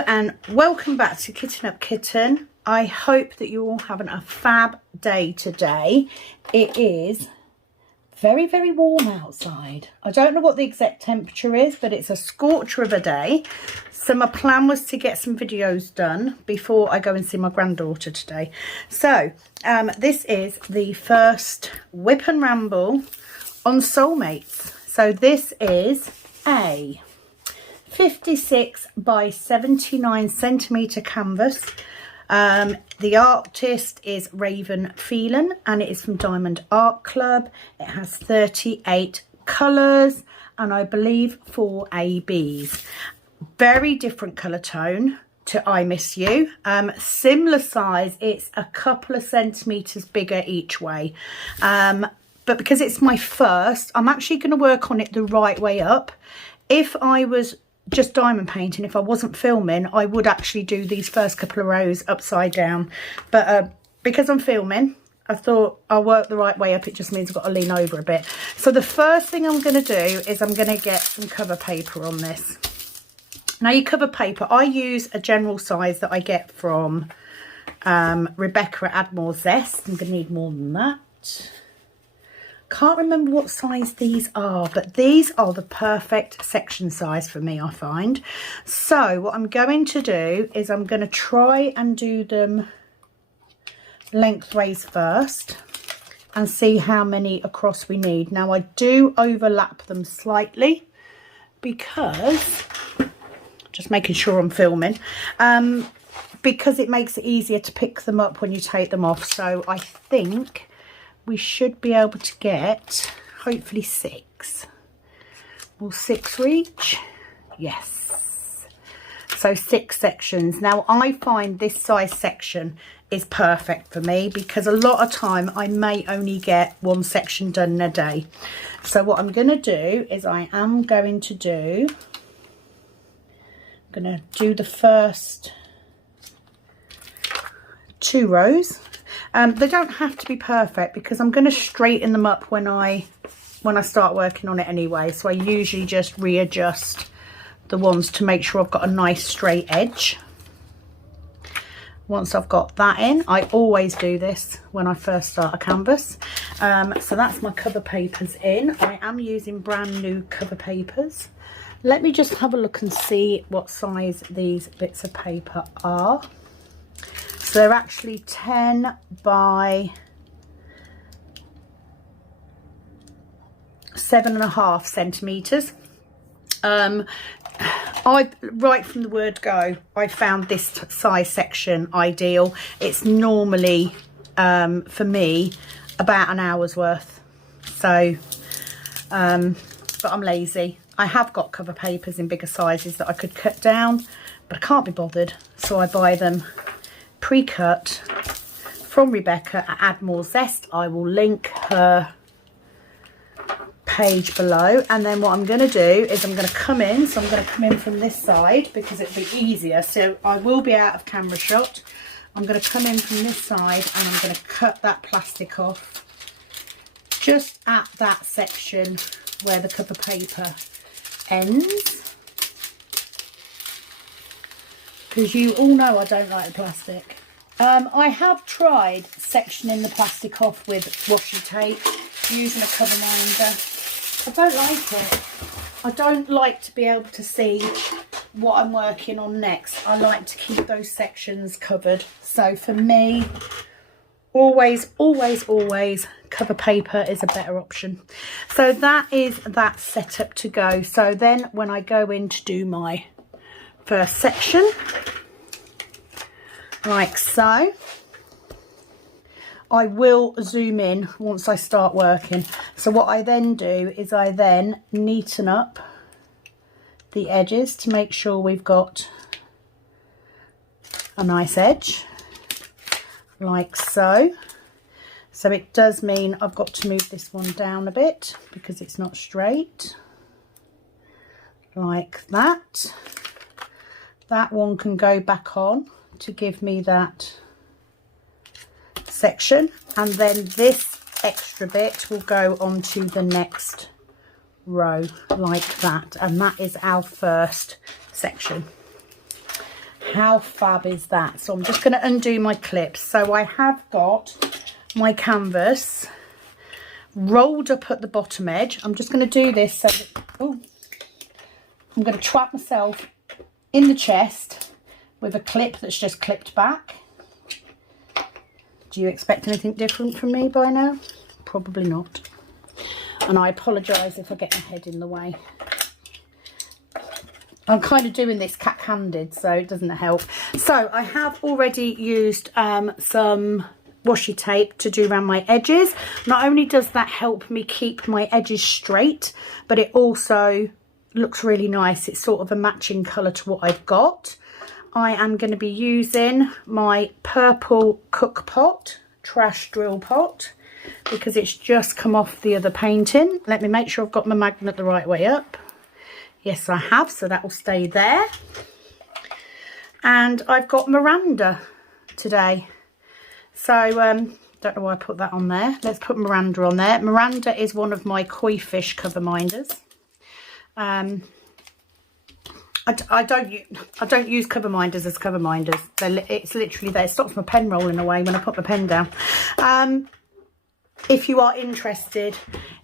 Hello and welcome back to Kitten Up Kitten. I hope that you're all having a fab day today. It is very, very warm outside. I don't know what the exact temperature is, but it's a scorcher of a day. So my plan was to get some videos done before I go and see my granddaughter today. So this is the first whip and ramble on Soulmates. So this is a 56 by 79 centimetre canvas. The artist is Raven Phelan and it is from Diamond Art Club. It has 38 colours and I believe 4 ABs. Very different colour tone to I Miss You. Similar size, it's a couple of centimetres bigger each way. But because it's my first, I'm actually going to work on it the right way up. If I was just diamond painting, if I wasn't filming, I would actually do these first couple of rows upside down, but because I'm filming, I thought I'll work the right way up. It just means I've got to lean over a bit. So the first thing I'm going to do is I'm going to get some cover paper on this. Now, your cover paper, I use a general size that I get from Rebecca at Add More Zest. I'm going to need more than that. Can't remember what size these are, but these are the perfect section size for me, I find. So what I'm going to do is I'm going to try and do them lengthways first and see how many across we need. Now I do overlap them slightly because, just making sure I'm filming, because it makes it easier to pick them up when you take them off. So I think we should be able to get hopefully 6. Will 6 reach? Yes. So 6 sections. Now I find this size section is perfect for me because a lot of time I may only get one section done in a day. So what I'm going to do is I'm going to do the first 2 rows. They don't have to be perfect because I'm going to straighten them up when I start working on it anyway. So I usually just readjust the ones to make sure I've got a nice straight edge. Once I've got that in, I always do this when I first start a canvas. So that's my cover papers in. I am using brand new cover papers. Let me just have a look and see what size these bits of paper are. So they're actually 10 by 7.5 centimetres. Right from the word go, I found this size section ideal. It's normally, for me, about an hour's worth. So, but I'm lazy. I have got cover papers in bigger sizes that I could cut down, but I can't be bothered. So I buy them pre-cut from Rebecca at Add More Zest. I will link her page below. And then what I'm going to do is I'm going to come in. So I'm going to come in from this side because it'll be easier. So I will be out of camera shot. I'm going to come in from this side and I'm going to cut that plastic off just at that section where the cover paper ends. Because you all know I don't like the plastic. I have tried sectioning the plastic off with washi tape, using a cover minder. I don't like it. I don't like to be able to see what I'm working on next. I like to keep those sections covered. So for me, always, always, always, cover paper is a better option. So that is that setup to go. So then when I go in to do my first section, like so, I will zoom in once I start working. So what I then do is I then neaten up the edges to make sure we've got a nice edge, like so. So it does mean I've got to move this one down a bit because it's not straight, like that. That one can go back on to give me that section, and then this extra bit will go onto the next row like that, and that is our first section. How fab is that? So I'm just going to undo my clips. So I have got my canvas rolled up at the bottom edge. I'm just going to do this so that, oh, I'm going to trap myself in the chest with a clip that's just clipped back. Do you expect anything different from me by now? Probably not. And I apologise if I get my head in the way. I'm kind of doing this cat-handed, so it doesn't help. So I have already used some washi tape to do around my edges. Not only does that help me keep my edges straight, but it also looks really nice. It's sort of a matching colour to what I've got. I am going to be using my purple cook pot, trash drill pot, because it's just come off the other painting. Let me make sure I've got my magnet the right way up. Yes, I have, so that will stay there. And I've got Miranda today. So, don't know why I put that on there. Let's put Miranda on there. Miranda is one of my koi fish cover minders. I don't use cover minders as cover minders. It's literally there. It stops my pen rolling away when I put my pen down. If you are interested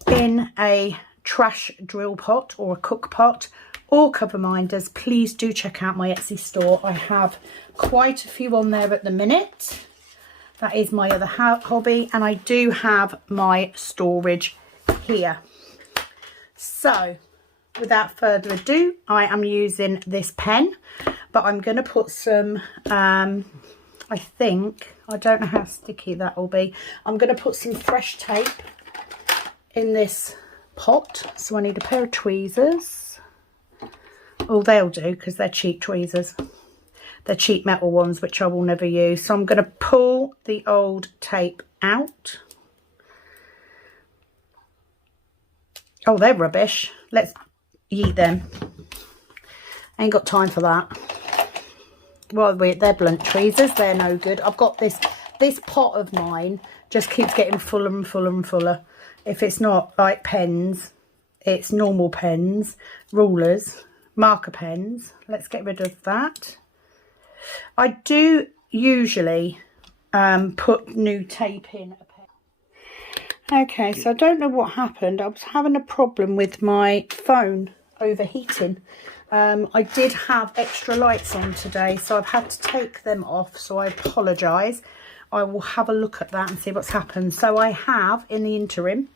in a trash drill pot or a cook pot or cover minders, please do check out my Etsy store. I have quite a few on there at the minute. That is my other hobby, and I do have my storage here. So without further ado, I am using this pen, but I'm going to put some, I don't know how sticky that will be. I'm going to put some fresh tape in this pot. So I need a pair of tweezers. Oh, they'll do because they're cheap tweezers. They're cheap metal ones, which I will never use. So I'm going to pull the old tape out. Oh, they're rubbish. Let's yeet them. I ain't got time for that. Well, they're blunt tweezers. They're no good. I've got this pot of mine just keeps getting fuller and fuller and fuller. If it's not like pens, it's normal pens, rulers, marker pens. Let's get rid of that. I do usually put new tape in a pen. Okay, so I don't know what happened. I was having a problem with my phone overheating. I did have extra lights on today, so I've had to take them off, so I apologise. I will have a look at that and see what's happened. So I have, in the interim,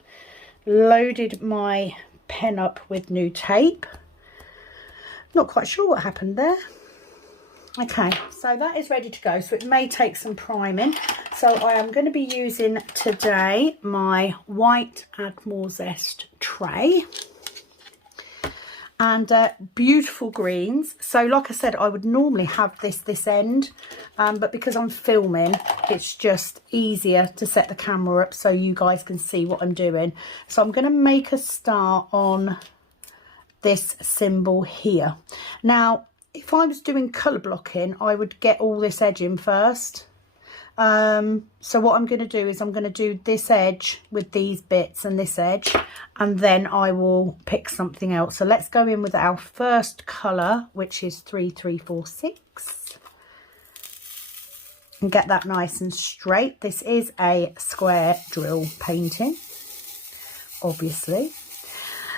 loaded my pen up with new tape. Not quite sure what happened there. Okay, so that is ready to go. So it may take some priming. So I am going to be using today my white Admiral Zest tray. And beautiful greens. So like I said, I would normally have this end, but because I'm filming, it's just easier to set the camera up so you guys can see what I'm doing. So I'm going to make a start on this symbol here. Now, if I was doing colour blocking, I would get all this edge in first. So what I'm going to do is I'm going to do this edge with these bits and this edge, and then I will pick something else. So let's go in with our first colour, which is 3346, and get that nice and straight. This is a square drill painting, obviously.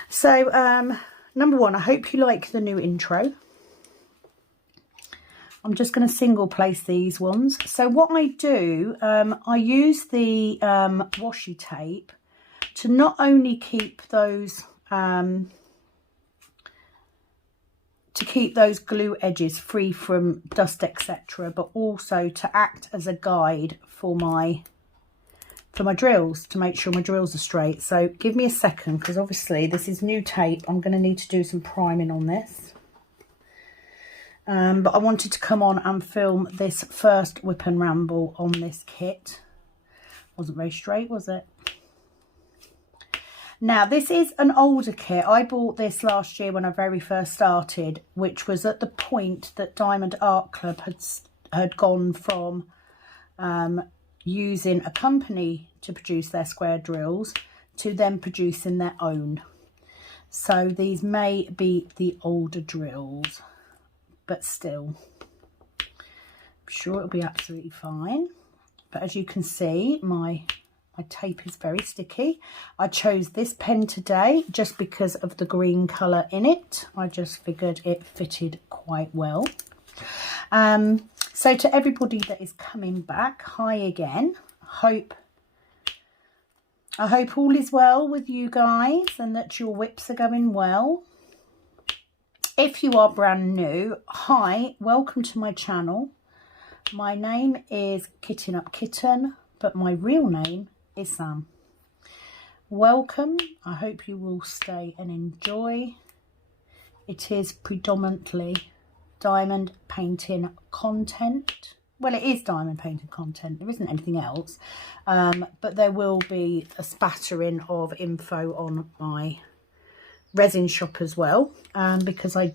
So number one, I hope you like the new intro. I'm just going to single place these ones. So what I do, I use the washi tape to not only keep those glue edges free from dust, etc., but also to act as a guide for my drills, to make sure my drills are straight. So give me a second, because obviously this is new tape. I'm going to need to do some priming on this. But I wanted to come on and film this first whip and ramble on this kit. Wasn't very straight, was it? Now, this is an older kit. I bought this last year when I very first started, which was at the point that Diamond Art Club had gone from using a company to produce their square drills to them producing their own. So these may be the older drills, but still. sure it'll be absolutely fine. But as you can see, my tape is very sticky. I chose this pen today just because of the green colour in it. I just figured it fitted quite well. So to everybody that is coming back, hi again. I hope all is well with you guys and that your whips are going well. If you are brand new, hi, welcome to my channel. My name is Kitten Up Kitten, but my real name is Sam. Welcome. I hope you will stay and enjoy. It is predominantly diamond painting content. Well, it is diamond painting content. There isn't anything else. But there will be a spattering of info on my resin shop as well. Because I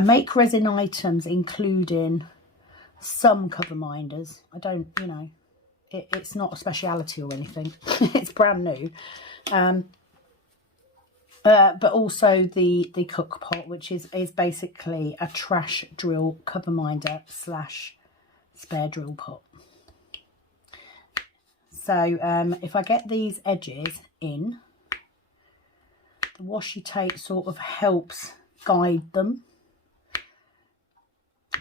make resin items including some cover minders. I don't, you know, it's not a speciality or anything. It's brand new. But also the cook pot, which is basically a trash drill cover minder / spare drill pot. So if I get these edges in, the washi tape sort of helps guide them.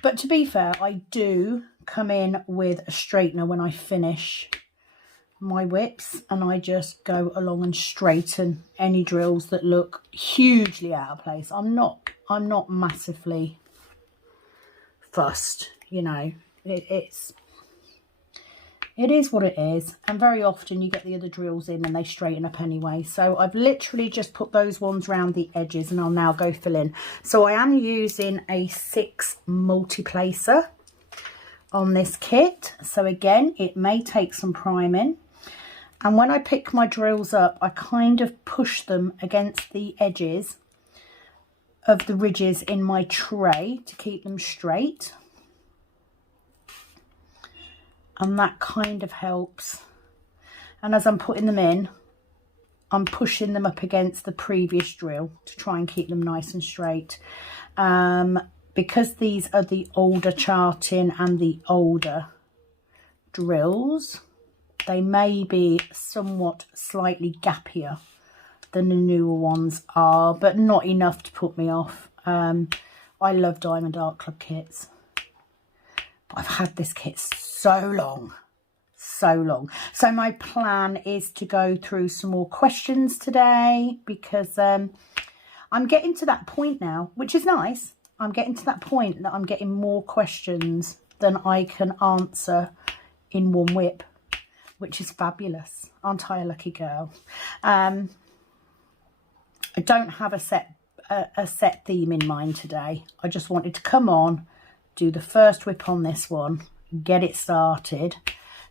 But to be fair, I do come in with a straightener when I finish my whips, and I just go along and straighten any drills that look hugely out of place. I'm not massively fussed, you know. It is what it is, and very often you get the other drills in and they straighten up anyway. So I've literally just put those ones around the edges, and I'll now go fill in. So I am using a 6 multi-placer on this kit. So again, it may take some priming. And when I pick my drills up, I kind of push them against the edges of the ridges in my tray to keep them straight. And that kind of helps. And as I'm putting them in, I'm pushing them up against the previous drill to try and keep them nice and straight. Because these are the older charting and the older drills, they may be somewhat slightly gappier than the newer ones are, but not enough to put me off. I love Diamond Art Club kits. I've had this kit so long. So my plan is to go through some more questions today, because I'm getting to that point now, which is nice. I'm getting to that point that I'm getting more questions than I can answer in one whip, which is fabulous. Aren't I a lucky girl? I don't have a set theme in mind today. I just wanted to come on, do the first whip on this one, get it started.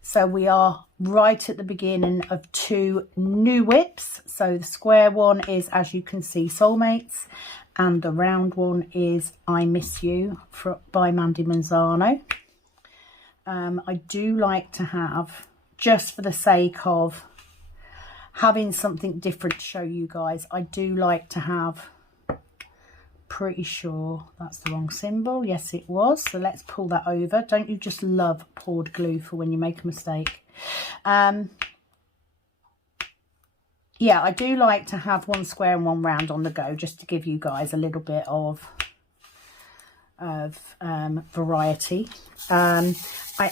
So we are right at the beginning of 2 new whips. So the square one is, as you can see, Soulmates, and the round one is I Miss You by Mandy Manzano. I do like to have, just for the sake of having something different to show you guys, I do like to have, pretty sure that's the wrong symbol. Yes, it was. So let's pull that over. Don't you just love poured glue for when you make a mistake? Yeah, I do like to have 1 square and 1 round on the go, just to give you guys a little bit of variety. I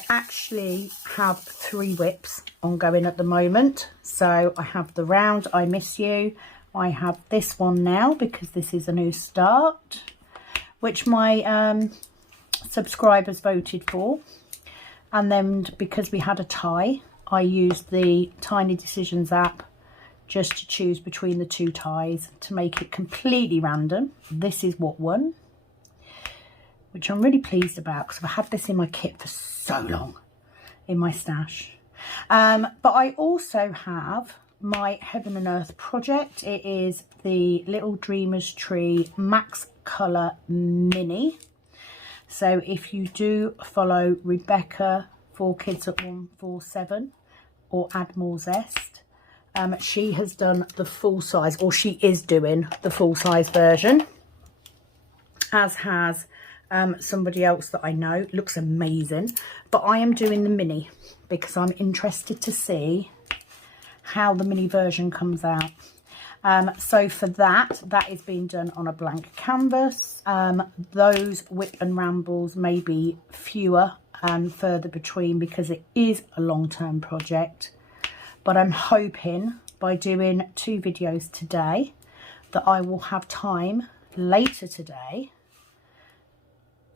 actually have 3 whips ongoing at the moment. So I have the round I Miss You. I have this one now because this is a new start, which my subscribers voted for. And then because we had a tie, I used the Tiny Decisions app just to choose between the 2 ties to make it completely random. This is what won, which I'm really pleased about because I've had this in my kit for so long, in my stash. But I also have my Heaven and Earth project. It is the Little Dreamers Tree Max Colour Mini. So if you do follow Rebecca 4Kids at 147 or Add More Zest, she has done the full size, or she is doing the full size version, as has somebody else that I know. It looks amazing, but I am doing the mini because I'm interested to see how the mini version comes out. So for that is being done on a blank canvas. Those whip and rambles may be fewer and further between because it is a long-term project, but I'm hoping by doing 2 videos today that I will have time later today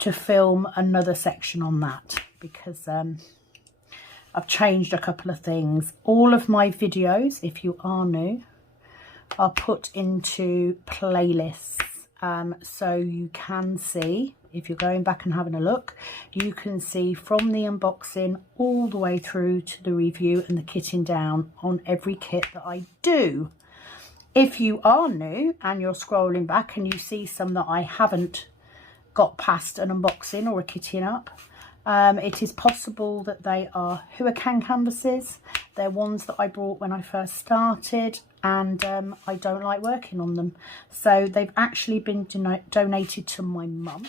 to film another section on that, because I've changed a couple of things. All of my videos, if you are new, are put into playlists, so you can see, if you're going back and having a look, you can see from the unboxing all the way through to the review and the kitting down on every kit that I do. If you are new and you're scrolling back and you see some that I haven't got past an unboxing or a kitting up, it is possible that they are Huracan canvases. They're ones that I bought when I first started, and I don't like working on them. So they've actually been donated to my mum.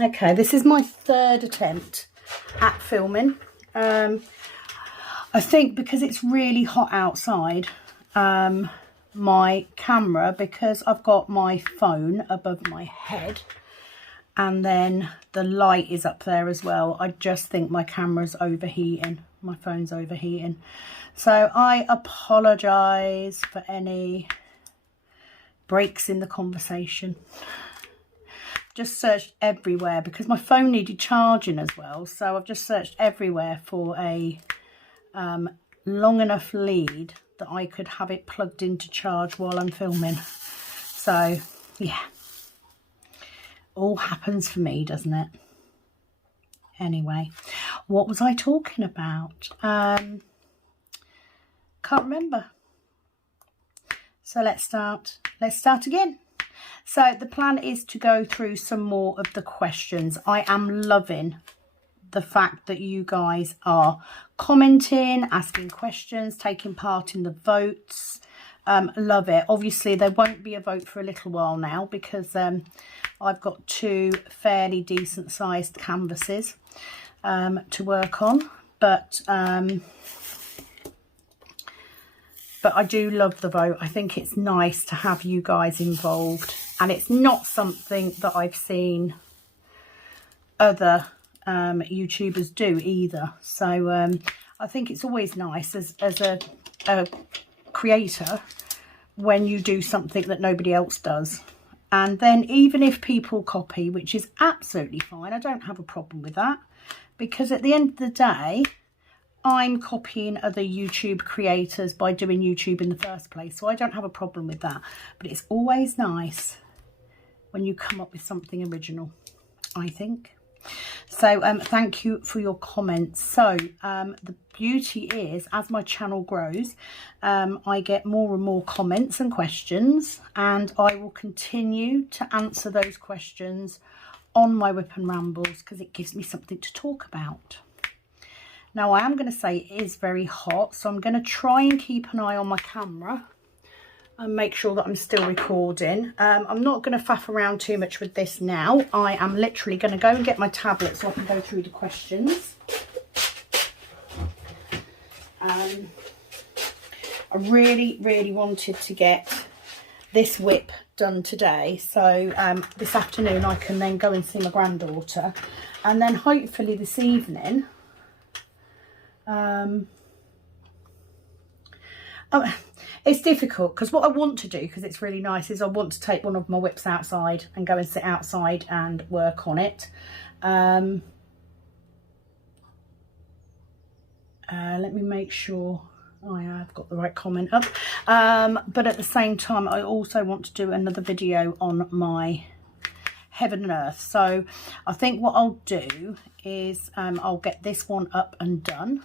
Okay, this is my 3rd attempt at filming. I think because it's really hot outside, my camera, because I've got my phone above my head and then the light is up there as well, I just think my camera's overheating, my phone's overheating. So I apologise for any breaks in the conversation. Just searched everywhere because my phone needed charging as well, so I've just searched everywhere for a long enough lead that I could have it plugged in to charge while I'm filming. So yeah, all happens for me, doesn't it? Anyway, what was I talking about? Can't remember. So let's start again. So the plan is to go through some more of the questions. I am loving the fact that you guys are commenting, asking questions, taking part in the votes. Love it. Obviously there won't be a vote for a little while now because I've got 2 fairly decent sized canvases to work on, but I do love the vote. I think it's nice to have you guys involved, and it's not something that I've seen other YouTubers do either. So I think it's always nice as a creator when you do something that nobody else does. And then even if people copy, which is absolutely fine, I don't have a problem with that, because at the end of the day, I'm copying other YouTube creators by doing YouTube in the first place, so I don't have a problem with that. But it's always nice when you come up with something original, I think. So thank you for your comments. So the beauty is, as my channel grows, I get more and more comments and questions, and I will continue to answer those questions on my Whip and Rambles because it gives me something to talk about. Now I am going to say it is very hot, so I'm going to try and keep an eye on my camera and make sure that I'm still recording. I'm not going to faff around too much with this now. I am literally going to go and get my tablet so I can go through the questions. I really wanted to get this whip done today, so this afternoon I can then go and see my granddaughter, and then hopefully this evening it's difficult because what I want to do, because it's really nice, is I want to take one of my whips outside and go and sit outside and work on it. Let me make sure I have got the right comment up. But at the same time, I also want to do another video on my heaven and earth. So I think what I'll do is I'll get this one up and done,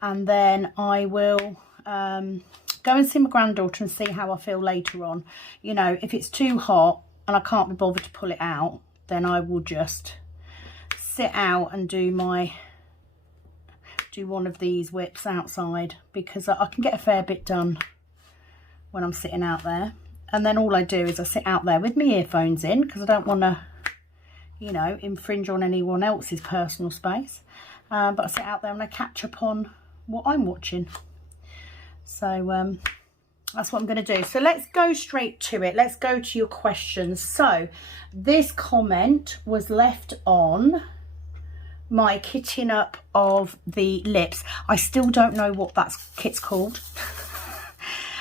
and then I will go and see my granddaughter and see how I feel later on. You know, if it's too hot and I can't be bothered to pull it out, then I will just sit out and do one of these whips outside, because I can get a fair bit done when I'm sitting out there. And then all I do is I sit out there with my earphones in, because I don't want to you know, infringe on anyone else's personal space. But I sit out there and I catch up on what I'm watching. So that's what I'm going to do. So let's go straight to it. Let's go to your questions. So this comment was left on my kitting up of the lips. I still don't know what that kit's called.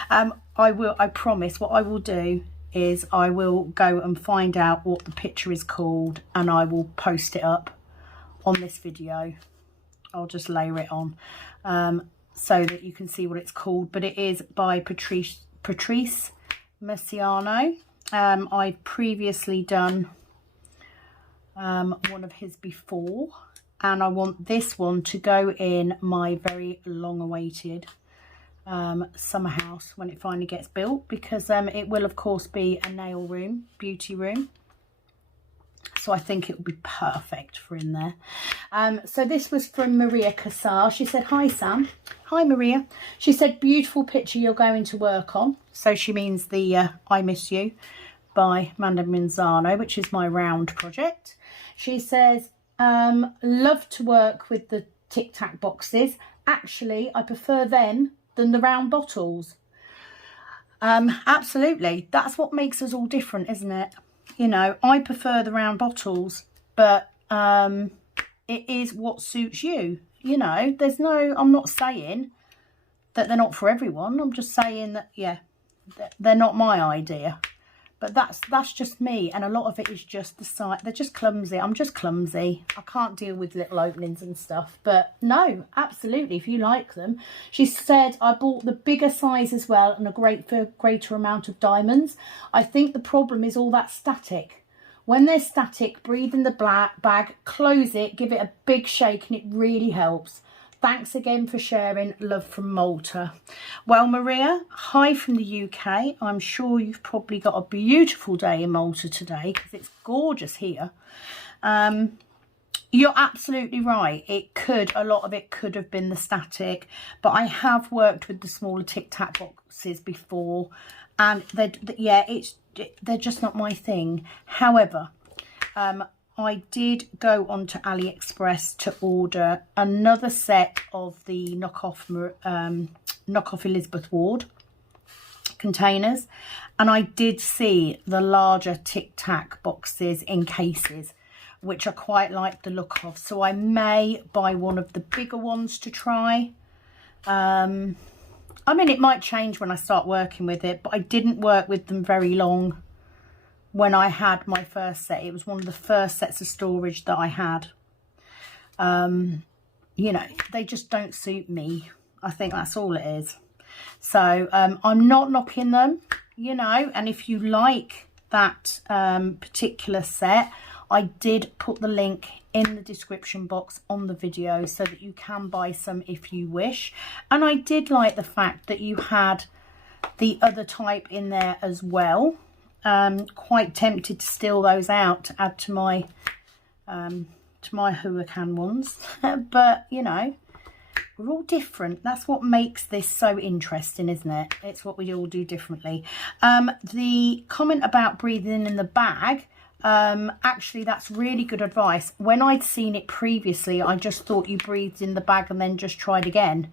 I promise what I will do is I will go and find out what the picture is called, and I will post it up on this video. I'll just layer it on so that you can see what it's called. But it is by Patrice Messiano. I've previously done one of his before, and I want this one to go in my very long awaited summer house when it finally gets built, because it will of course be a nail room, beauty room. So I think it will be perfect for in there. So this was from Maria Casar. She said, hi Sam. Hi Maria. She said, beautiful picture you're going to work on. So she means the I Miss You by Amanda Minzano, which is my round project. She says, love to work with the Tic Tac boxes. Actually, I prefer them than the round bottles. Absolutely. That's what makes us all different, isn't it? You know, I prefer the round bottles, but it is what suits you. You know, there's no, I'm not saying that they're not for everyone. I'm just saying that, yeah, they're not my idea. But that's just me, and a lot of it is just the side. They're just clumsy. I'm just clumsy. I can't deal with little openings and stuff. But no, absolutely, if you like them. She said, I bought the bigger size as well, and a greater amount of diamonds. I think the problem is all that static. When they're static, breathe in the bag, close it, give it a big shake, and it really helps. Thanks again for sharing. Love from Malta. Well, Maria, hi from the UK. I'm sure you've probably got a beautiful day in Malta today, because it's gorgeous here. You're absolutely right. A lot of it could have been the static, but I have worked with the smaller Tic Tac boxes before, and they're just not my thing. However, I did go onto AliExpress to order another set of the knockoff Elizabeth Ward containers, and I did see the larger Tic Tac boxes in cases, which I quite like the look of. So I may buy one of the bigger ones to try. I mean, it might change when I start working with it, but I didn't work with them very long. When I had my first set, it was one of the first sets of storage that I had. You know, they just don't suit me. I think that's all it is. So I'm not knocking them, you know, and if you like that particular set, I did put the link in the description box on the video so that you can buy some if you wish. And I did like the fact that you had the other type in there as well. Quite tempted to steal those out to add to my hurricane ones. But, you know, we're all different. That's what makes this so interesting, isn't it? It's what we all do differently. The comment about breathing in the bag, actually, that's really good advice. When I'd seen it previously, I just thought you breathed in the bag and then just tried again.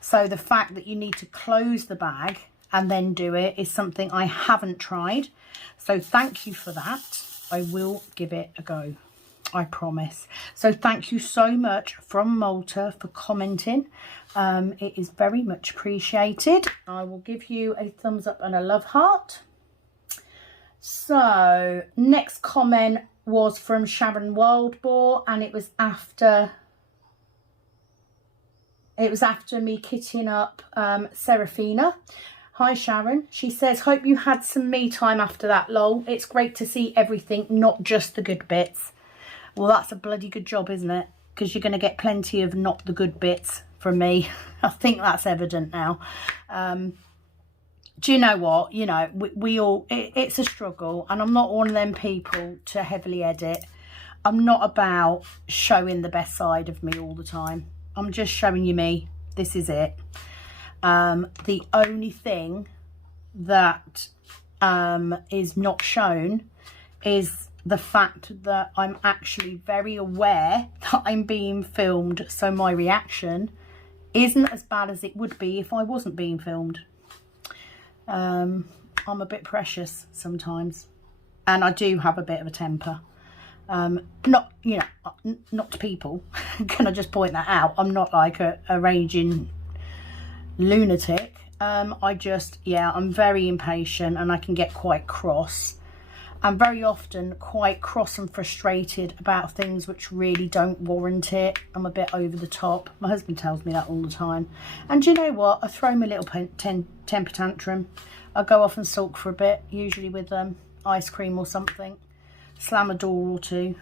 So the fact that you need to close the bag and then do it is something I haven't tried. So thank you for that. I will give it a go, I promise. So thank you so much from Malta for commenting. It is very much appreciated. I will give you a thumbs up and a love heart. So next comment was from Sharon Wildboar, and it was after me kitting up Serafina. Hi Sharon. She says, hope you had some me time after that, lol. It's great to see everything, not just the good bits. Well, that's a bloody good job, isn't it? Because you're going to get plenty of not the good bits from me. I think that's evident now. Do you know what? You know, we all, it's a struggle, and I'm not one of them people to heavily edit. I'm not about showing the best side of me all the time. I'm just showing you me. This is it. The only thing that is not shown is the fact that I'm actually very aware that I'm being filmed, so my reaction isn't as bad as it would be if I wasn't being filmed. I'm a bit precious sometimes, and I do have a bit of a temper. Not, you know, not to people. Can I just point that out? I'm not like a raging lunatic. I just, yeah, I'm very impatient, and I can get quite cross. I'm very often quite cross and frustrated about things which really don't warrant it. I'm a bit over the top. My husband tells me that all the time. And do you know what? I throw my little temper tantrum. I go off and sulk for a bit, usually with ice cream or something. Slam a door or two,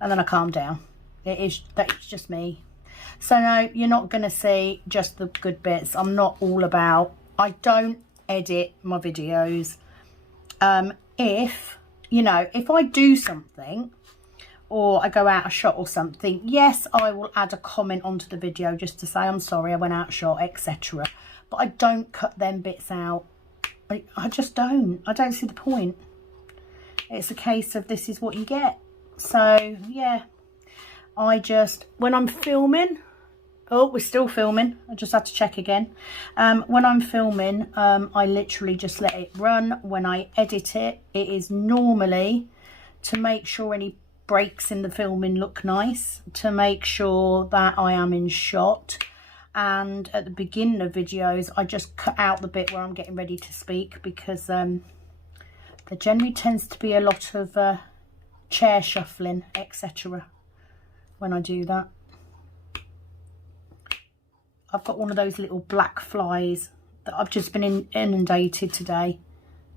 and then I calm down. That's just me. So no, you're not going to see just the good bits. I'm not all about, I don't edit my videos. If, you know, if I do something or I go out a shot or something, yes, I will add a comment onto the video just to say I'm sorry I went out a shot, etc. But I don't cut them bits out. I just don't. I don't see the point. It's a case of this is what you get. So yeah, I just, when I'm filming, oh, we're still filming, I just had to check again. When I'm filming, I literally just let it run. When I edit it, it is normally to make sure any breaks in the filming look nice, to make sure that I am in shot. And at the beginning of videos, I just cut out the bit where I'm getting ready to speak, because there generally tends to be a lot of chair shuffling, etc. when I do that. I've got one of those little black flies that I've just been inundated today.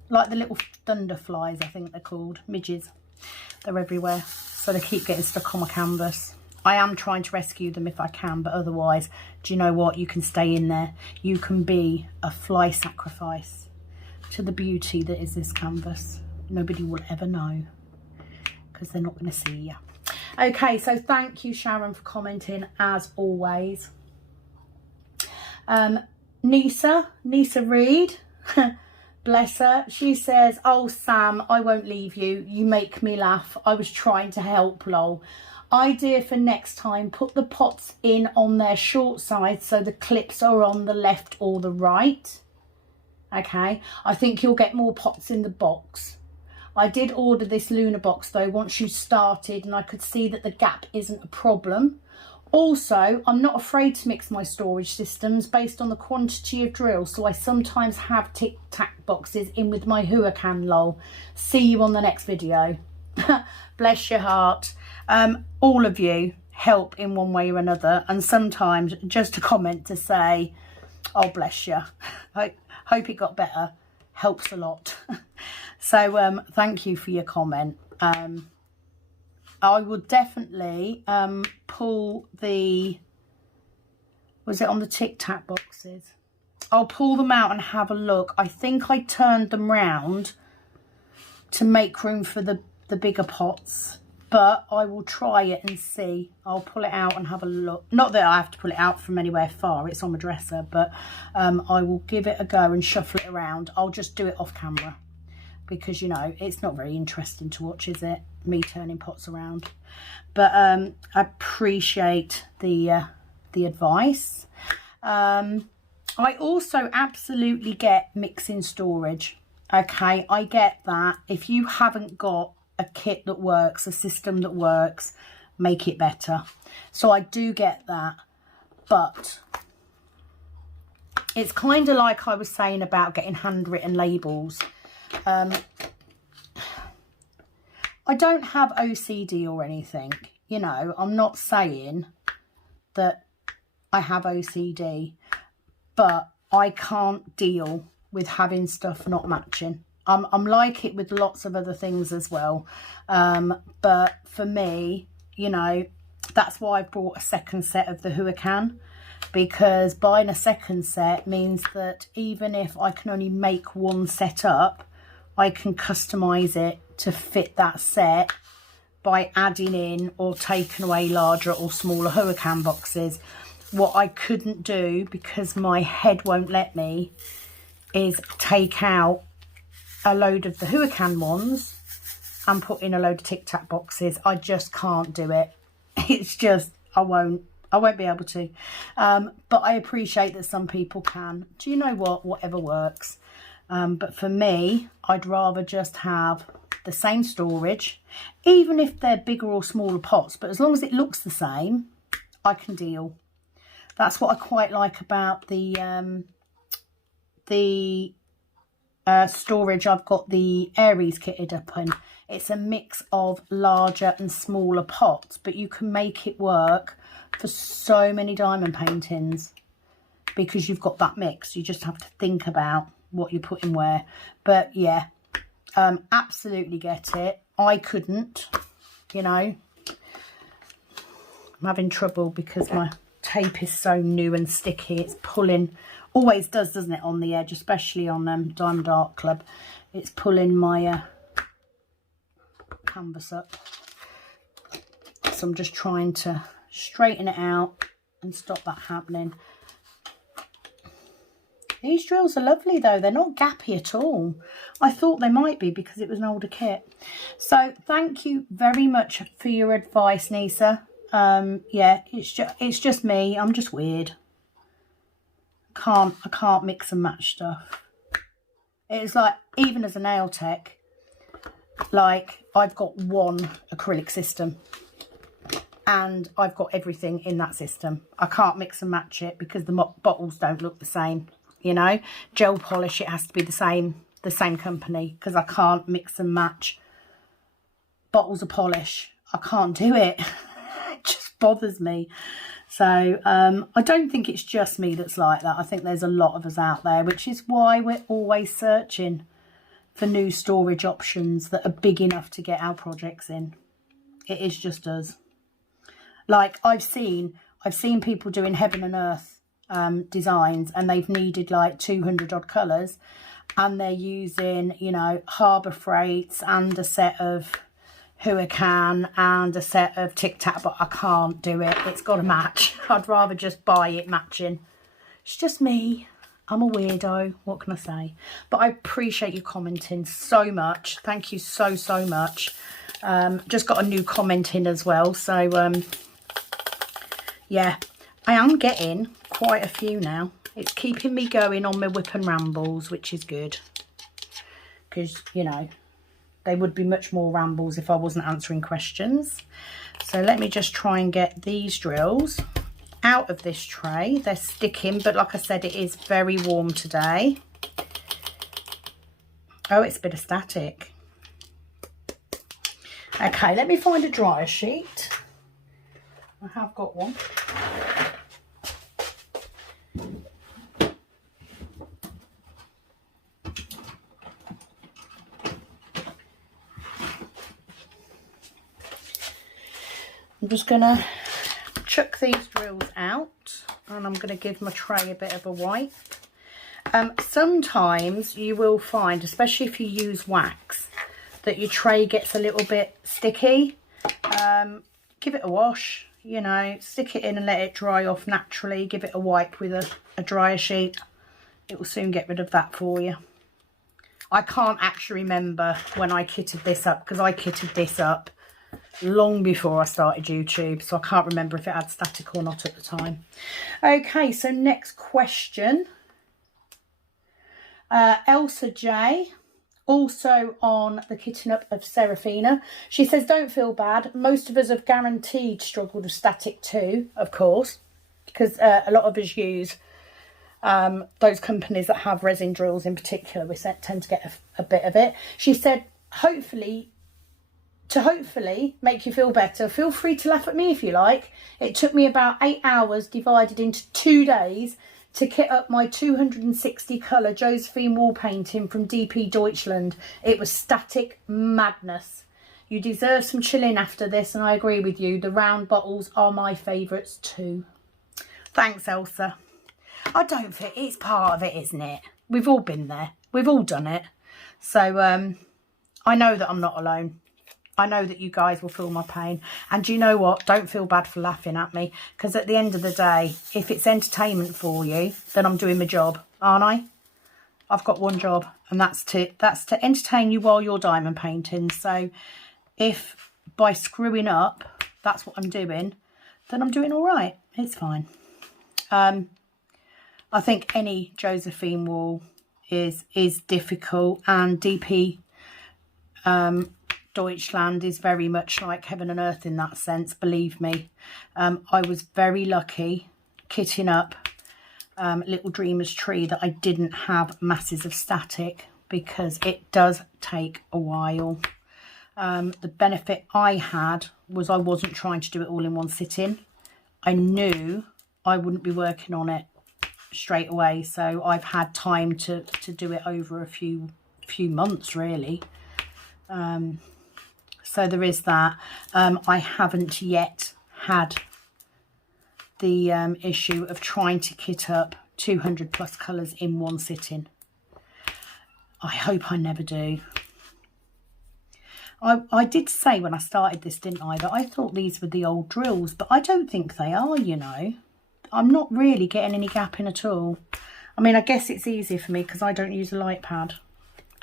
Like the little thunder flies, I think they're called. Midges. They're everywhere. So they keep getting stuck on my canvas. I am trying to rescue them if I can, but otherwise, do you know what? You can stay in there. You can be a fly sacrifice to the beauty that is this canvas. Nobody will ever know, because they're not going to see you. Okay, so thank you, Sharon, for commenting as always. Nisa Reed, bless her, she says, oh Sam, I won't leave you, you make me laugh, I was trying to help, lol. Idea for next time, put the pots in on their short side so the clips are on the left or the right. Okay, I think you'll get more pots in the box. I did order this Luna box though once you started, and I could see that the gap isn't a problem. Also, I'm not afraid to mix my storage systems based on the quantity of drills, so I sometimes have tic-tac boxes in with my Huracan, lol. See you on the next video. Bless your heart. All of you help in one way or another, and sometimes just a comment to say, oh bless you, I hope it got better, helps a lot. So thank you for your comment. I will definitely pull the, was it on the Tic Tac boxes? I'll pull them out and have a look. I think I turned them round to make room for the bigger pots, but I will try it and see. I'll pull it out and have a look. Not that I have to pull it out from anywhere far, it's on my dresser, but I will give it a go and shuffle it around. I'll just do it off camera, because, you know, it's not very interesting to watch, is it? Me turning pots around. But I appreciate the advice. I also absolutely get mixing storage. Okay, I get that. If you haven't got a kit that works, a system that works, make it better. So I do get that. But it's kind of like I was saying about getting handwritten labels. I don't have OCD or anything, you know, I'm not saying that I have OCD, but I can't deal with having stuff not matching. I'm like it with lots of other things as well, but for me, you know, that's why I bought a second set of the Huracan, because buying a second set means that even if I can only make one set up, I can customize it to fit that set by adding in or taking away larger or smaller Huracan boxes. What I couldn't do, because my head won't let me, is take out a load of the Huracan ones and put in a load of Tic Tac boxes. I just can't do it. It's just, I won't be able to. But I appreciate that some people can. Do you know what? Whatever works. But for me, I'd rather just have the same storage, even if they're bigger or smaller pots. But as long as it looks the same, I can deal. That's what I quite like about the storage I've got the Aries kitted up in. It's a mix of larger and smaller pots, but you can make it work for so many diamond paintings because you've got that mix. You just have to think about what you're putting where. But yeah, absolutely get it. I couldn't, you know. I'm having trouble because my tape is so new and sticky. It's pulling, always does, doesn't it, on the edge, especially on Diamond Art Club. It's pulling my canvas up. So I'm just trying to straighten it out and stop that happening. These drills are lovely though. They're not gappy at all. I thought they might be because it was an older kit. So thank you very much for your advice, Nisa. Yeah, it's just me. I'm just weird. I can't mix and match stuff. It's like, even as a nail tech, like I've got one acrylic system and I've got everything in that system. I can't mix and match it because the bottles don't look the same. You know, gel polish, it has to be the same company, because I can't mix and match bottles of polish. I can't do it. It just bothers me. So I don't think it's just me that's like that. I think there's a lot of us out there, which is why we're always searching for new storage options that are big enough to get our projects in. It is just us. Like I've seen people doing heaven and earth designs, and they've needed like 200 odd colours, and they're using, you know, Harbour Freights and a set of Huracan and a set of Tic Tac, but I can't do it. It's got to match. I'd rather just buy it matching. It's just me. I'm a weirdo. What can I say? But I appreciate you commenting so much. Thank you so much. Just got a new comment in as well. So yeah, I am getting quite a few now. It's keeping me going on my whip and rambles, which is good, because, you know, they would be much more rambles if I wasn't answering questions. So let me just try and get these drills out of this tray. They're sticking, but like I said, it is very warm today. Oh, it's a bit of static. Okay, let me find a dryer sheet. I have got one. I'm just going to chuck these drills out, and I'm going to give my tray a bit of a wipe. Sometimes you will find, especially if you use wax, that your tray gets a little bit sticky. Give it a wash, you know, stick it in and let it dry off naturally. Give it a wipe with a dryer sheet. It will soon get rid of that for you. I can't actually remember when I kitted this up, because I kitted this up long before I started YouTube, so I can't remember if it had static or not at the time. Okay, so next question. Elsa J, also on the kitting up of Serafina. She says, don't feel bad. Most of us have guaranteed struggled with static too, of course, because a lot of us use those companies that have resin drills in particular. We tend to get a bit of it. She said, hopefully make you feel better, feel free to laugh at me if you like. It took me about 8 hours divided into 2 days to kit up my 260 colour Josephine wall painting from DP Deutschland. It was static madness. You deserve some chilling after this, and I agree with you. The round bottles are my favourites too. Thanks, Elsa. I don't think it's part of it, isn't it? We've all been there. We've all done it. So I know that I'm not alone. I know that you guys will feel my pain. And do you know what? Don't feel bad for laughing at me, because at the end of the day, if it's entertainment for you, then I'm doing my job, aren't I? I've got one job, and that's to entertain you while you're diamond painting. So if by screwing up that's what I'm doing, then I'm doing all right. It's fine. I think any Josephine wall is difficult, and DP Deutschland is very much like heaven and earth in that sense, believe me. I was very lucky kitting up Little Dreamer's Tree that I didn't have masses of static, because it does take a while. The benefit I had was I wasn't trying to do it all in one sitting. I knew I wouldn't be working on it straight away, so I've had time to do it over a few months really. So there is that. I haven't yet had the issue of trying to kit up 200 plus colours in one sitting. I hope I never do. I did say when I started this, didn't I, that I thought these were the old drills, but I don't think they are, you know. I'm not really getting any gapping at all. I mean, I guess it's easier for me because I don't use a light pad.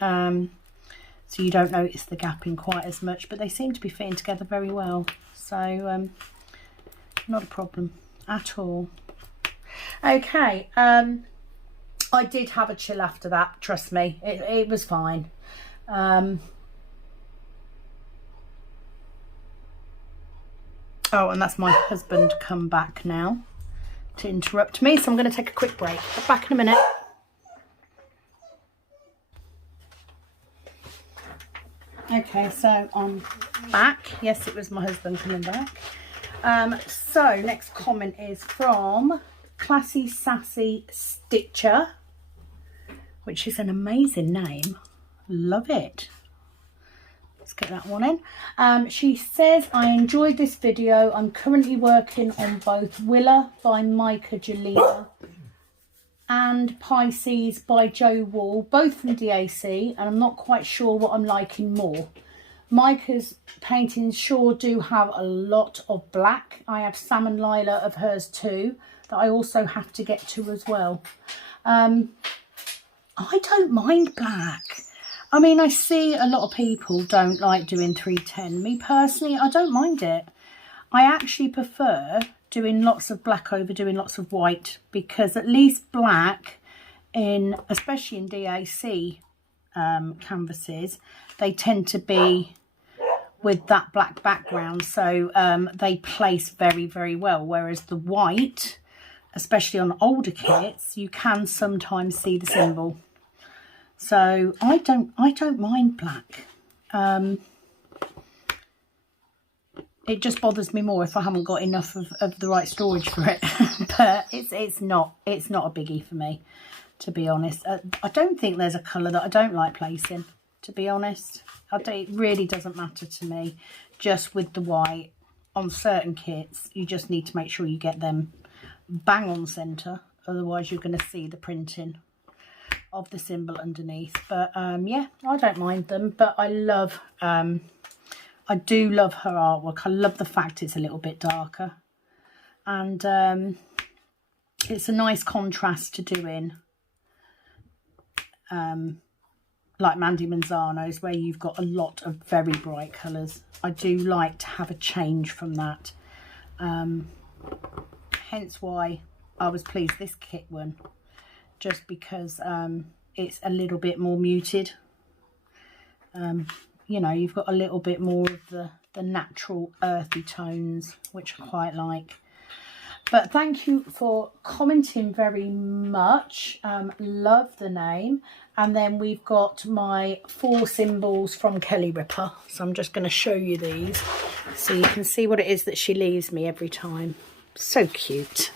So you don't notice the gapping quite as much, but they seem to be fitting together very well. So not a problem at all. Okay, I did have a chill after that, trust me. It was fine. Oh, and that's my husband come back now to interrupt me, so I'm going to take a quick break. I'll be back in a minute. Okay, so I'm back. Yes, it was my husband coming back. So next comment is from Classy Sassy Stitcher, which is an amazing name. Love it. Let's get that one in. She says, I enjoyed this video. I'm currently working on both Willa by Micah Jelena and Pisces by Joe Wall, both from DAC, and I'm not quite sure what I'm liking more. Micah's paintings sure do have a lot of black. I have Salmon Lila of hers too, that I also have to get to as well. I don't mind black. I mean, I see a lot of people don't like doing 310. Me personally, I don't mind it. I actually prefer doing lots of black over doing lots of white, because at least black, especially in DAC canvases, they tend to be with that black background, so they place very, very well, whereas the white, especially on older kits, you can sometimes see the symbol. So I don't mind black. It just bothers me more if I haven't got enough of the right storage for it. But it's not a biggie for me, to be honest. I don't think there's a colour that I don't like placing, to be honest. It really doesn't matter to me. Just with the white, on certain kits, you just need to make sure you get them bang on centre. Otherwise, you're going to see the printing of the symbol underneath. But yeah, I don't mind them. But I love... I do love her artwork. I love the fact it's a little bit darker. And it's a nice contrast to doing like Mandy Manzano's, where you've got a lot of very bright colours. I do like to have a change from that. Hence why I was pleased this kit won. Just because it's a little bit more muted. You know, you've got a little bit more of the natural earthy tones, which I quite like. But thank you for commenting very much. Love the name. And then we've got my 4 symbols from Kelly Ripper. So I'm just going to show you these so you can see what it is that she leaves me every time. So cute.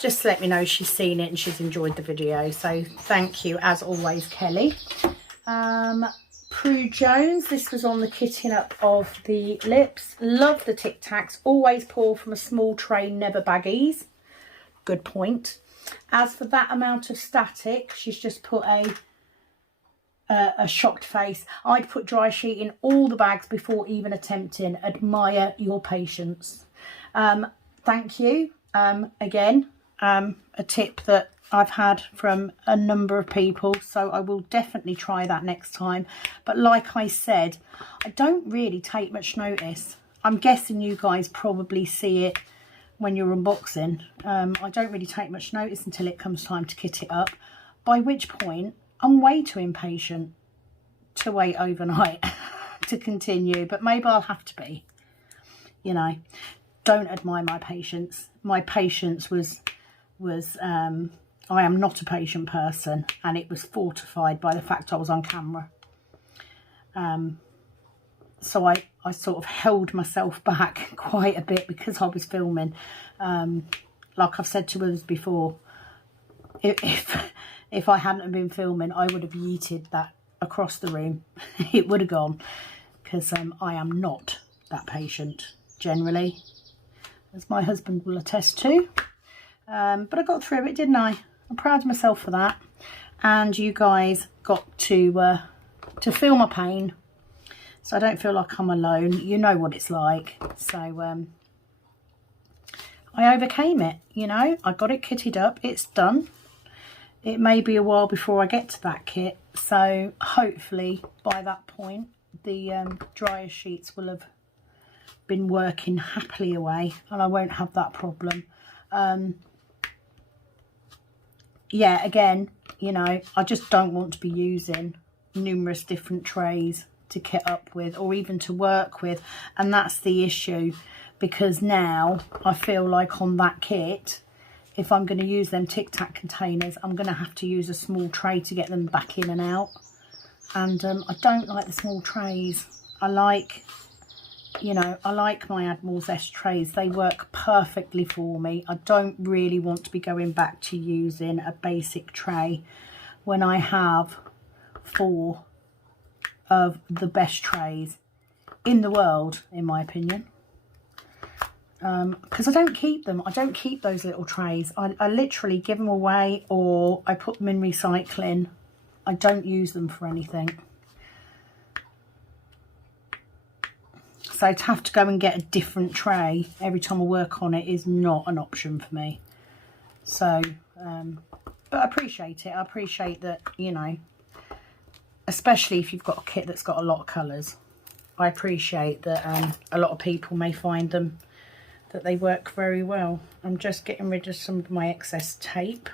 Just let me know she's seen it and she's enjoyed the video. So thank you, as always, Kelly. Prue Jones, this was on the kitting up of the lips. Love the Tic Tacs. Always pour from a small tray, never baggies. Good point. As for that amount of static, she's just put a shocked face. I'd put dry sheet in all the bags before even attempting. Admire your patience. Thank you. Again, a tip that I've had from a number of people, so I will definitely try that next time. But like I said, I don't really take much notice. I'm guessing you guys probably see it when you're unboxing. I don't really take much notice until it comes time to kit it up, by which point I'm way too impatient to wait overnight to continue. But maybe I'll have to be, you know. Don't admire my patience. My patience was I am not a patient person, and it was fortified by the fact I was on camera. So I sort of held myself back quite a bit because I was filming. Like I've said to others before, if I hadn't been filming, I would have yeeted that across the room. It would have gone, because I am not that patient generally, as my husband will attest to. But I got through it, didn't I? I'm proud of myself for that. And you guys got to feel my pain, so I don't feel like I'm alone. You know what it's like. So I overcame it, you know. I got it kitted up. It's done. It may be a while before I get to that kit, so hopefully by that point the dryer sheets will have been working happily away and I won't have that problem. Yeah, again, you know, I just don't want to be using numerous different trays to kit up with, or even to work with, and that's the issue, because now I feel like on that kit, if I'm going to use them Tic Tac containers, I'm going to have to use a small tray to get them back in and out. And I don't like the small trays. I like, you know, I like my Admiral's S trays. They work perfectly for me. I don't really want to be going back to using a basic tray when I have 4 of the best trays in the world, in my opinion. Because I don't keep them. I don't keep those little trays. I literally give them away, or I put them in recycling. I don't use them for anything. So to have to go and get a different tray every time I work on it is not an option for me. So, but I appreciate it. I appreciate that, you know, especially if you've got a kit that's got a lot of colours. I appreciate that a lot of people may find them, that they work very well. I'm just getting rid of some of my excess tape.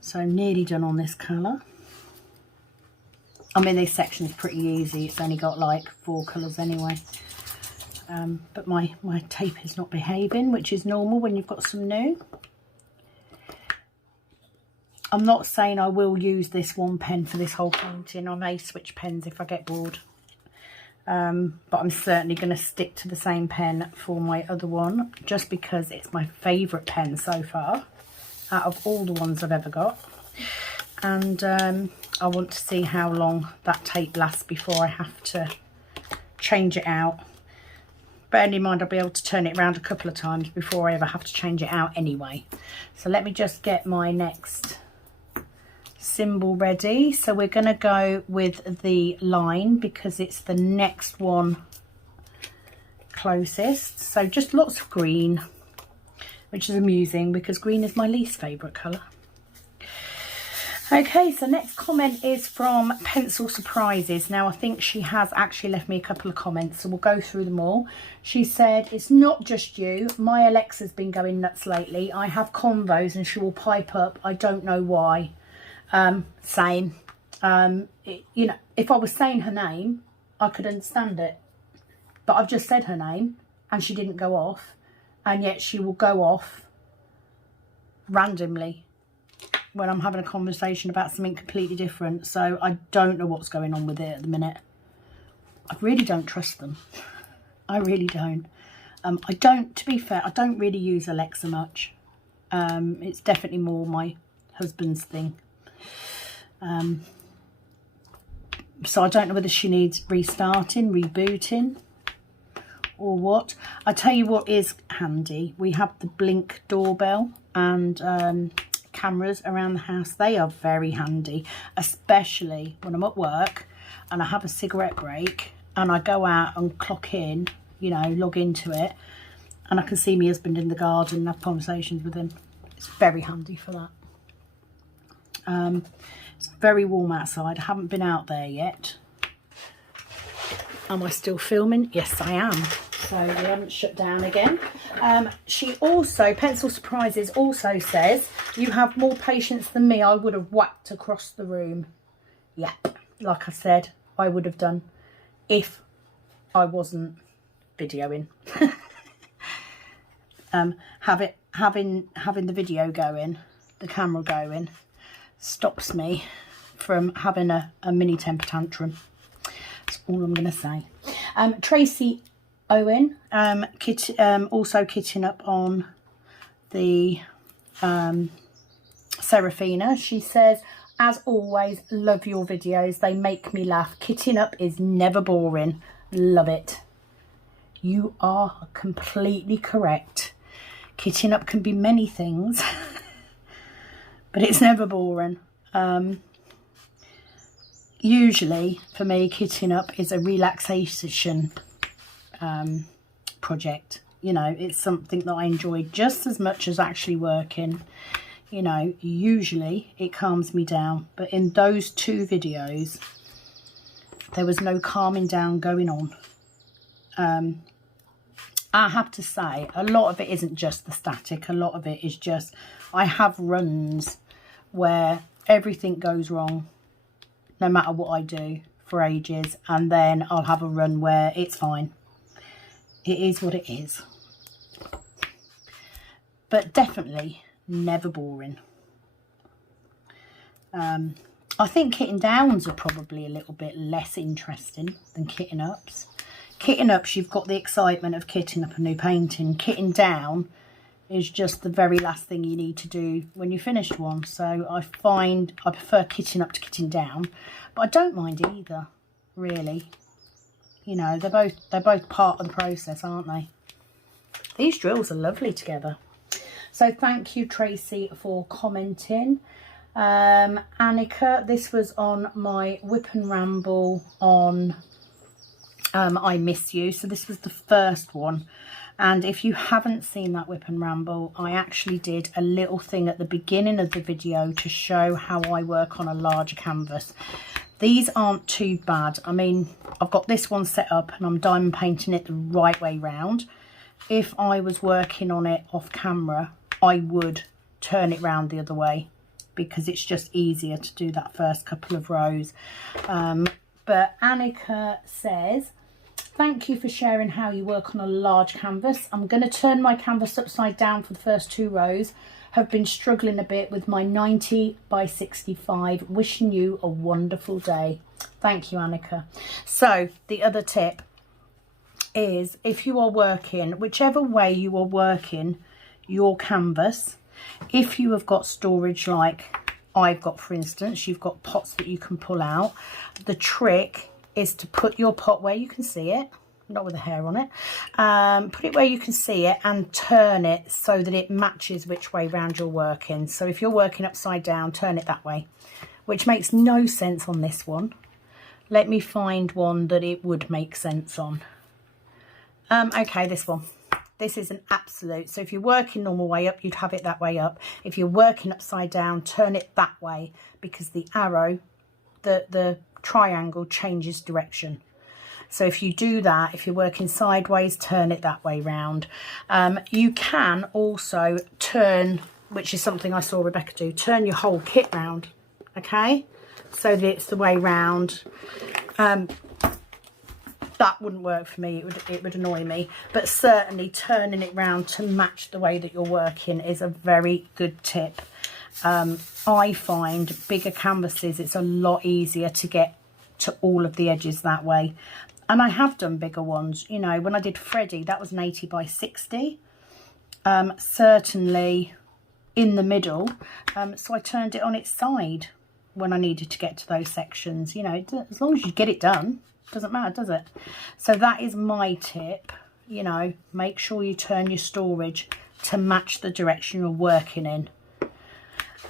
So I'm nearly done on this colour. I mean, this section's pretty easy. It's only got like 4 colours anyway. But my tape is not behaving, which is normal when you've got some new. I'm not saying I will use this one pen for this whole painting. I may switch pens if I get bored. But I'm certainly going to stick to the same pen for my other one, just because it's my favourite pen so far out of all the ones I've ever got. And I want to see how long that tape lasts before I have to change it out. Bearing in mind, I'll be able to turn it around a couple of times before I ever have to change it out anyway. So let me just get my next symbol ready. So we're going to go with the line because it's the next one closest. So just lots of green, which is amusing because green is my least favourite colour. Okay, so next comment is from Pencil Surprises. Now, I think she has actually left me a couple of comments, so we'll go through them all. She said, "It's not just you. My Alexa's been going nuts lately. I have convos and she will pipe up. I don't know why." Same. You know, if I was saying her name, I could understand it. But I've just said her name and she didn't go off. And yet she will go off randomly when I'm having a conversation about something completely different. So I don't know what's going on with it at the minute. I really don't trust them. I really don't. I don't, to be fair, I don't really use Alexa much. It's definitely more my husband's thing. So I don't know whether she needs restarting, rebooting, or what. I tell you what is handy. We have the Blink doorbell and cameras around the house. They are very handy, especially when I'm at work and I have a cigarette break and I go out and clock in, you know, log into it, and I can see my husband in the garden and have conversations with him. It's very handy for that. It's very warm outside. I haven't been out there yet. Am I still filming? Yes, I am. So we haven't shut down again. She also, Pencil Surprises also says, you have more patience than me. I would have whacked across the room. Yep, like I said, I would have done if I wasn't videoing. Having the video going, the camera going, stops me from having a mini temper tantrum. That's all I'm going to say. Tracy Owen, also kitting up on the Serafina. She says, as always, love your videos. They make me laugh. Kitting up is never boring. Love it. You are completely correct. Kitting up can be many things, but it's never boring. Usually, for me, kitting up is a relaxation project. You know, it's something that I enjoy just as much as actually working. You know, usually it calms me down, but in those two videos, there was no calming down going on. I have to say, a lot of it isn't just the static. A lot of it is just, I have runs where everything goes wrong, no matter what I do, for ages. And then I'll have a run where it's fine. It is what it is. But definitely never boring. I think kitting downs are probably a little bit less interesting than kitting ups. Kitting ups, you've got the excitement of kitting up a new painting. Kitting down is just the very last thing you need to do when you finished one. So I find I prefer kitting up to kitting down, but I don't mind either, really. You know, they're both part of the process, aren't they? These drills are lovely together. So thank you, Tracy, for commenting. Annika, this was on my Whip and Ramble on I Miss You. So this was the first one. And if you haven't seen that Whip and Ramble, I actually did a little thing at the beginning of the video to show how I work on a larger canvas. These aren't too bad. I mean, I've got this one set up and I'm diamond painting it the right way round. If I was working on it off camera, I would turn it round the other way because it's just easier to do that first couple of rows. But Annika says, thank you for sharing how you work on a large canvas. I'm going to turn my canvas upside down for the first 2 rows. Have been struggling a bit with my 90 by 65. Wishing you a wonderful day. Thank you, Annika. So the other tip is, if you are working, whichever way you are working your canvas, if you have got storage like I've got, for instance, you've got pots that you can pull out. The trick is to put your pot where you can see it, not with the hair on it. Put it where you can see it and turn it so that it matches which way round you're working. So if you're working upside down, turn it that way, which makes no sense on this one. Let me find one that it would make sense on. Okay, this one. This is an absolute. So if you're working normal way up, you'd have it that way up. If you're working upside down, turn it that way, because the arrow, the triangle changes direction. So if you do that, if you're working sideways, turn it that way round. You can also turn, which is something I saw Rebecca do, turn your whole kit round, okay? So that it's the way round. That wouldn't work for me, it would annoy me. But certainly turning it round to match the way that you're working is a very good tip. I find bigger canvases, it's a lot easier to get to all of the edges that way. And I have done bigger ones. You know, when I did Freddie, that was an 80 by 60. Certainly in the middle. So I turned it on its side when I needed to get to those sections. You know, as long as you get it done, doesn't matter, does it? So that is my tip. You know, make sure you turn your storage to match the direction you're working in.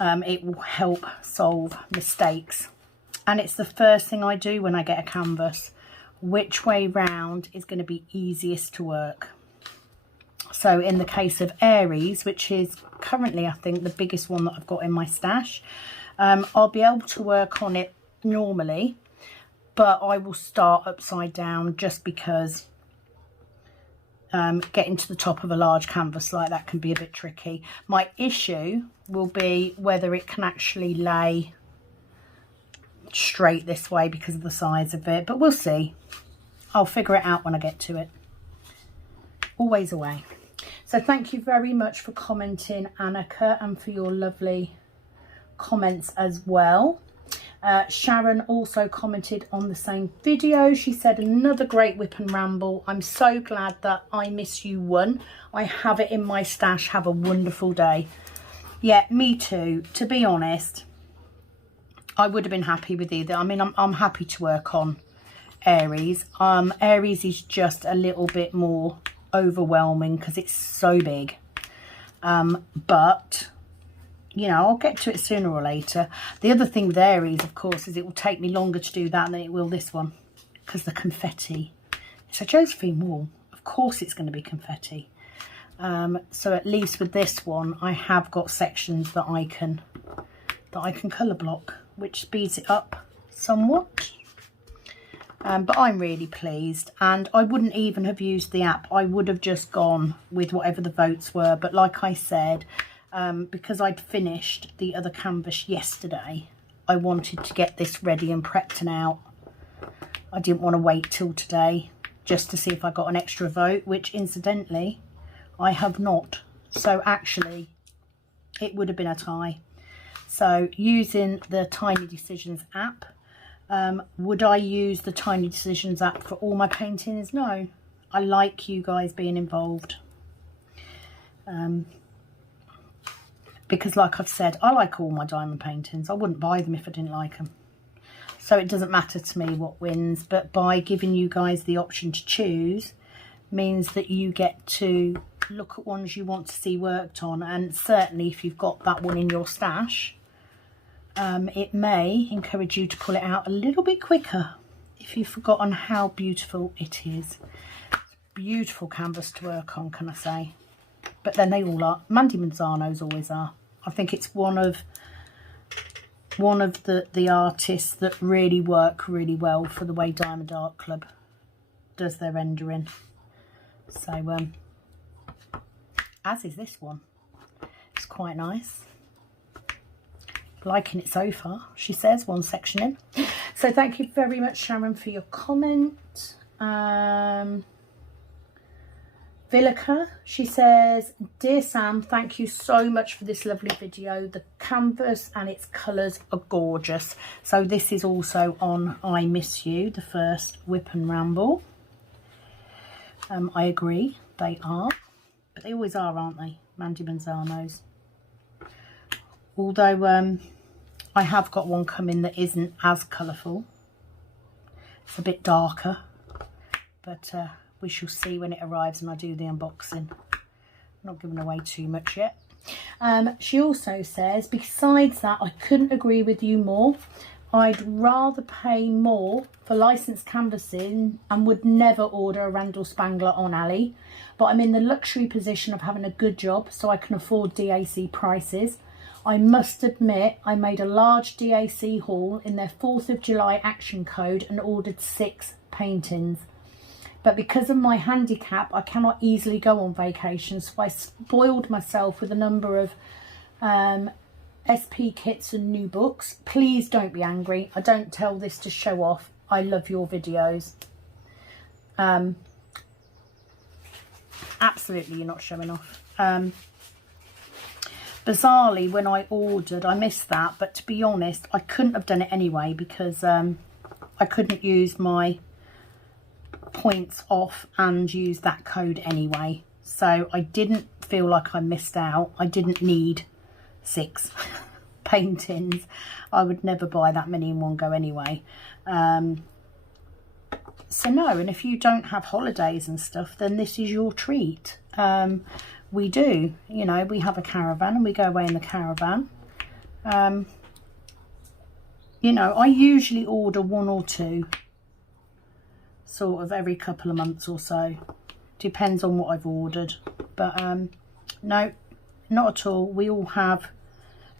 It will help solve mistakes. And it's the first thing I do when I get a canvas. Which way round is going to be easiest to work? So in the case of Aries, which is currently, I think, the biggest one that I've got in my stash, I'll be able to work on it normally, but I will start upside down just because getting to the top of a large canvas like that can be a bit tricky. My issue will be whether it can actually lay straight this way because of the size of it, but we'll see. I'll figure it out when I get to it. Always a way. So thank you very much for commenting, Annika, and for your lovely comments as well. Sharon also commented on the same video. She said, another great whip and ramble. I'm so glad that I Miss You won. I have it in my stash. Have a wonderful day. Yeah, me too. To be honest, I would have been happy with either. I mean, I'm happy to work on Aries. Aries is just a little bit more overwhelming because it's so big. But you know, I'll get to it sooner or later. The other thing with Aries, of course, is it will take me longer to do that than it will this one, because the confetti. It's a Josephine wall. Of course it's going to be confetti. So at least with this one, I have got sections that I can colour block, which speeds it up somewhat. But I'm really pleased, and I wouldn't even have used the app. I would have just gone with whatever the votes were. But like I said, because I'd finished the other canvas yesterday, I wanted to get this ready and prepped and out. I didn't want to wait till today just to see if I got an extra vote, which incidentally I have not. So actually it would have been a tie. So using the Tiny Decisions app, would I use the Tiny Decisions app for all my paintings? No. I like you guys being involved. Because like I've said, I like all my diamond paintings. I wouldn't buy them if I didn't like them. So it doesn't matter to me what wins, but by giving you guys the option to choose means that you get to look at ones you want to see worked on. And certainly if you've got that one in your stash, it may encourage you to pull it out a little bit quicker if you've forgotten how beautiful it is. Beautiful canvas to work on, can I say? But then they all are. Mandy Manzano's always are. I think it's one of the artists that really work really well for the way Diamond Art Club does their rendering. So as is this one. It's quite nice. Liking it so far, she says, one section in. So thank you very much, Sharon, for your comment. Villica, she says, dear Sam, thank you so much for this lovely video. The canvas and its colours are gorgeous. So this is also on I Miss You, the first whip and ramble. I agree, they are. But they always are, aren't they? Mandy Manzano's. Although I have got one coming that isn't as colourful. It's a bit darker. But we shall see when it arrives and I do the unboxing. I'm not giving away too much yet. She also says, besides that, I couldn't agree with you more. I'd rather pay more for licensed canvassing and would never order a Randall Spangler on Ali. But I'm in the luxury position of having a good job, so I can afford DAC prices. I must admit, I made a large DAC haul in their 4th of July action code and ordered 6 paintings. But because of my handicap, I cannot easily go on vacation, so I spoiled myself with a number of SP kits and new books. Please don't be angry. I don't tell this to show off. I love your videos. Absolutely, you're not showing off. Bizarrely, when I ordered, I missed that. But to be honest, I couldn't have done it anyway because I couldn't use my points off and use that code anyway. So I didn't feel like I missed out. I didn't need 6 paintings. I would never buy that many in one go anyway. So no, and if you don't have holidays and stuff, then this is your treat. We do, you know, we have a caravan and we go away in the caravan. You know, I usually order 1 or 2 sort of every couple of months or so. Depends on what I've ordered. But no, not at all. We all have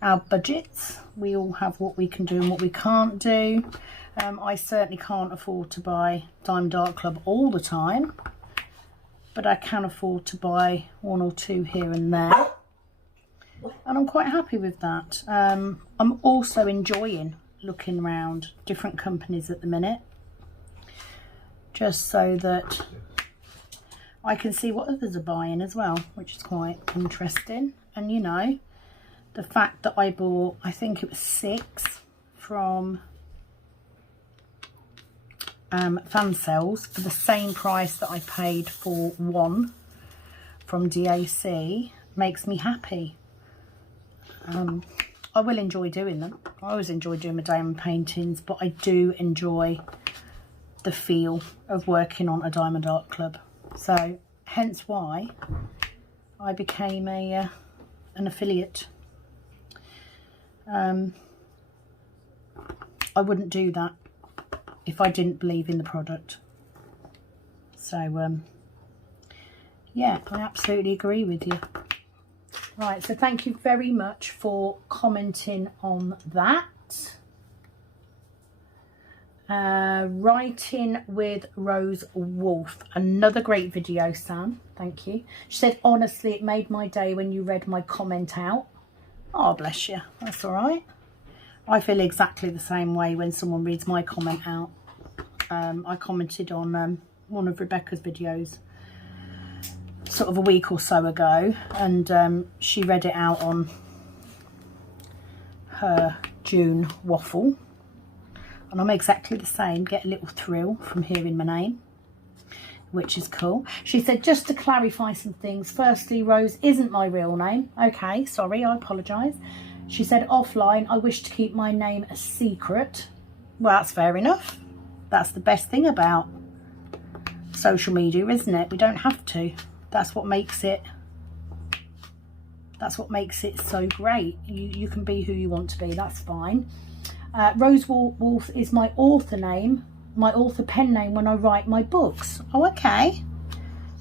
our budgets. We all have what we can do and what we can't do. I certainly can't afford to buy Diamond Art Club all the time, but I can afford to buy 1 or 2 here and there, and I'm quite happy with that. I'm also enjoying looking around different companies at the minute, just so that I can see what others are buying as well, which is quite interesting. And you know, the fact that I bought, I think it was 6 from fan sales for the same price that I paid for 1 from DAC makes me happy. I will enjoy doing them. I always enjoy doing my diamond paintings, but I do enjoy the feel of working on a Diamond Art Club. So hence why I became an affiliate. I wouldn't do that if I didn't believe in the product. So yeah, I absolutely agree with you. Right, so thank you very much for commenting on that. Writing with Rose Wolf, another great video, Sam, thank you. She said, honestly, it made my day when you read my comment out. Oh, bless you, that's all right. I feel exactly the same way when someone reads my comment out. I commented on one of Rebecca's videos sort of a week or so ago, and she read it out on her June waffle, and I'm exactly the same, get a little thrill from hearing my name, which is cool. She said, just to clarify some things, firstly, Rose isn't my real name. Okay, sorry, I apologise. She said, offline, I wish to keep my name a secret. Well, that's fair enough. That's the best thing about social media, isn't it? We don't have to. That's what makes it so great. You can be who you want to be, that's fine. Rose Wolf is my author name, my author pen name when I write my books. Oh, okay.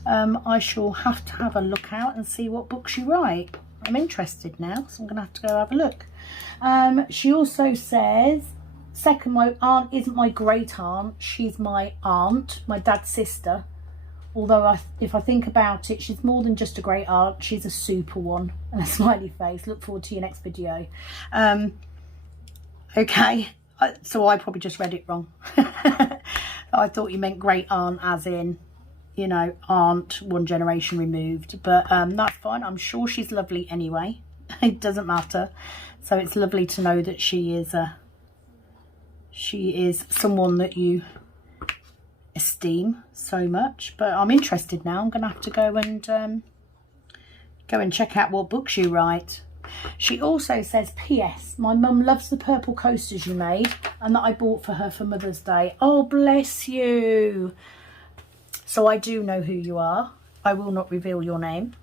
I shall have to have a look out and see what books you write. I'm interested now, so I'm going to have to go have a look. She also says, second, my aunt isn't my great aunt, she's my aunt, my dad's sister. Although if I think about it, she's more than just a great aunt, she's a super one. And a smiley face. Look forward to your next video. Okay, so I probably just read it wrong. I thought you meant great aunt as in, you know, aunt 1 generation removed. But that's fine. I'm sure she's lovely anyway. It doesn't matter. So it's lovely to know that she is someone that you esteem so much. But I'm interested now. I'm going to have to go and check out what books you write. She also says, P.S. my mum loves the purple coasters you made and that I bought for her for Mother's Day. Oh, bless you. So I do know who you are. I will not reveal your name.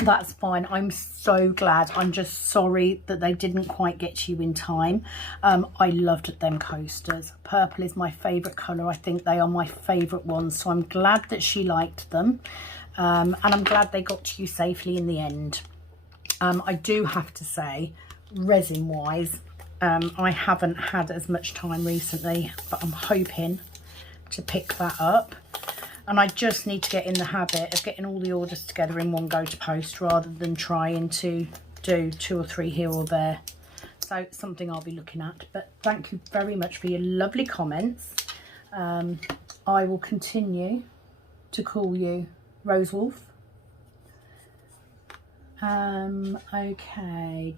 That's fine. I'm so glad. I'm just sorry that they didn't quite get to you in time. I loved them coasters. Purple is my favourite colour. I think they are my favourite ones. So I'm glad that she liked them. And I'm glad they got to you safely in the end. I do have to say, resin wise, I haven't had as much time recently, but I'm hoping to pick that up. And I just need to get in the habit of getting all the orders together in one go to post rather than trying to do 2 or 3 here or there. So it's something I'll be looking at. But thank you very much for your lovely comments. I will continue to call you Rose Wolf. Okay.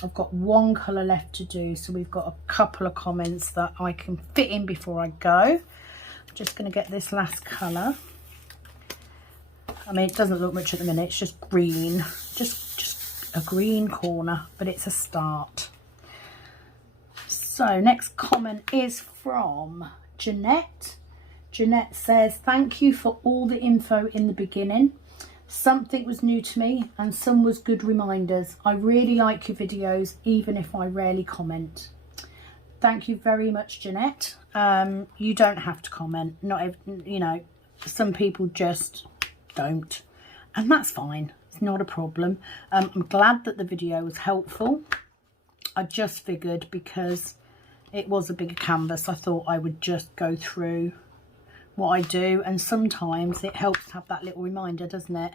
I've got 1 colour left to do. So we've got a couple of comments that I can fit in before I go. Just going to get this last colour. I mean, it doesn't look much at the minute. It's just green, just a green corner, but it's a start. So next comment is from Jeanette. Jeanette says, thank you for all the info in the beginning. Something was new to me and some was good reminders. I really like your videos, even if I rarely comment. Thank you very much, Jeanette. You don't have to comment. Not, you know, some people just don't, and that's fine. It's not a problem. I'm glad that the video was helpful. I just figured, because it was a bigger canvas, I thought I would just go through what I do, and sometimes it helps to have that little reminder, doesn't it?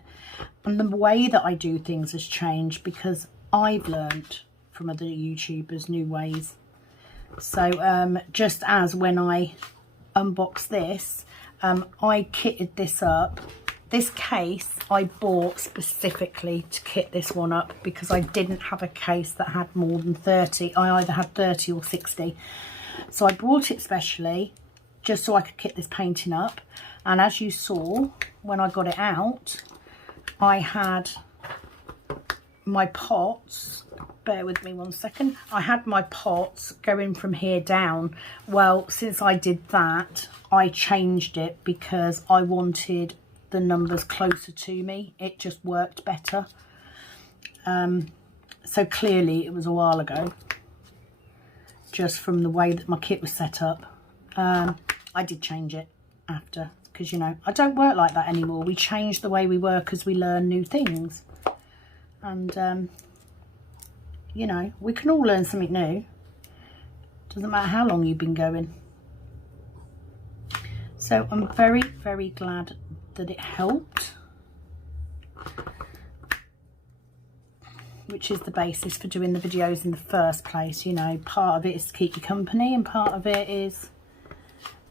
And the way that I do things has changed because I've learned from other YouTubers new ways. So just as when I unboxed this, I kitted this up. This case I bought specifically to kit this one up because I didn't have a case that had more than 30. I either had 30 or 60. So I bought it specially just so I could kit this painting up. And as you saw, when I got it out, I had my pots, bear with me one second, I had my pots going from here down. Well, since I did that, I changed it because I wanted the numbers closer to me. It just worked better. So clearly it was a while ago, just from the way that my kit was set up. I did change it after, because, you know, I don't work like that anymore. We change the way we work as we learn new things. And, you know, we can all learn something new. Doesn't matter how long you've been going. So I'm very, very glad that it helped, which is the basis for doing the videos in the first place. You know, part of it is to keep you company, and part of it is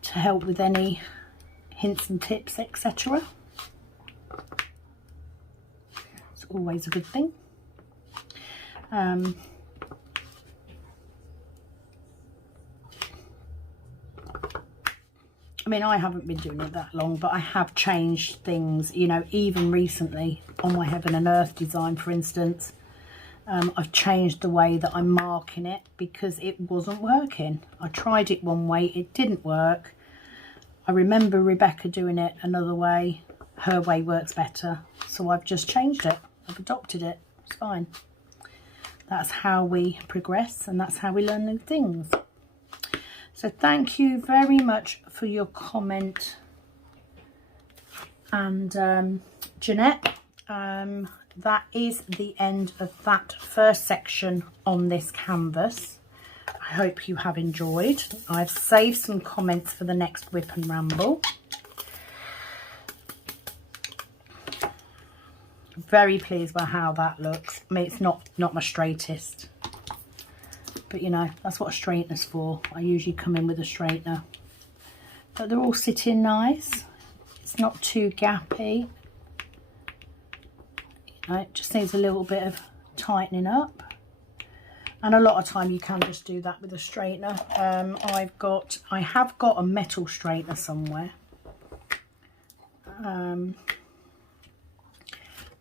to help with any hints and tips, etc. It's always a good thing. I mean, I haven't been doing it that long, but I have changed things, you know, even recently on my Heaven and Earth design, for instance. I've changed the way that I'm marking it because it wasn't working. I tried it one way, it didn't work. I remember Rebecca doing it another way. Her way works better. So I've just changed it. I've adopted it. It's fine. That's how we progress, and that's how we learn new things. So thank you very much for your comment. And Jeanette, that is the end of that first section on this canvas. I hope you have enjoyed. I've saved some comments for the next Whip and Ramble. Very pleased with how that looks. I mean, it's not my straightest, but you know, that's what a straightener's for. I usually come in with a straightener, but they're all sitting nice. It's not too gappy. You know, it just needs a little bit of tightening up, and a lot of time you can just do that with a straightener. I have got a metal straightener somewhere,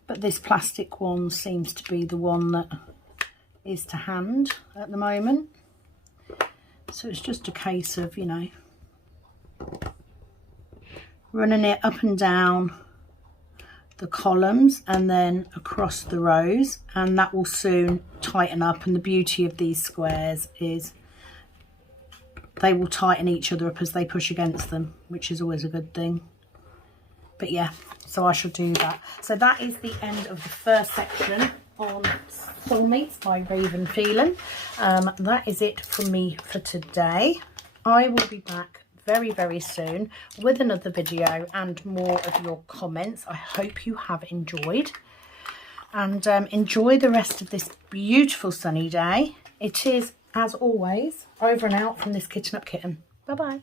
but this plastic one seems to be the one that is to hand at the moment. So it's just a case of, you know, running it up and down the columns and then across the rows, and that will soon tighten up. And the beauty of these squares is they will tighten each other up as they push against them, which is always a good thing. But yeah, so I shall do that. So that is the end of the first section on Soulmates by Raven Phelan. That is it from me for today. I will be back very, very soon with another video and more of your comments. I hope you have enjoyed, and enjoy the rest of this beautiful sunny day. It is, as always, over and out from this Kitten Up Kitten. Bye bye.